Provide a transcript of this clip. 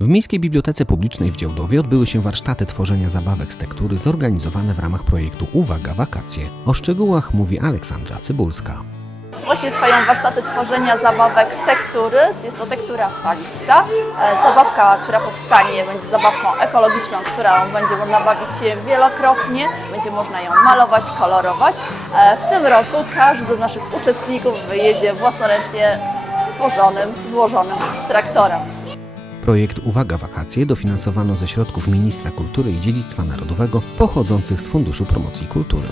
W Miejskiej Bibliotece Publicznej w Działdowie odbyły się warsztaty tworzenia zabawek z tektury zorganizowane w ramach projektu Uwaga Wakacje. O szczegółach mówi Aleksandra Cybulska. Właśnie trwają warsztaty tworzenia zabawek z tektury. Jest to tektura falista. E, Zabawka, która powstanie, będzie zabawką ekologiczną, którą będzie można bawić się wielokrotnie. Będzie można ją malować, kolorować. E, W tym roku każdy z naszych uczestników wyjedzie własnoręcznie stworzonym, złożonym traktorem. Projekt Uwaga Wakacje dofinansowano ze środków Ministra Kultury i Dziedzictwa Narodowego pochodzących z Funduszu Promocji Kultury.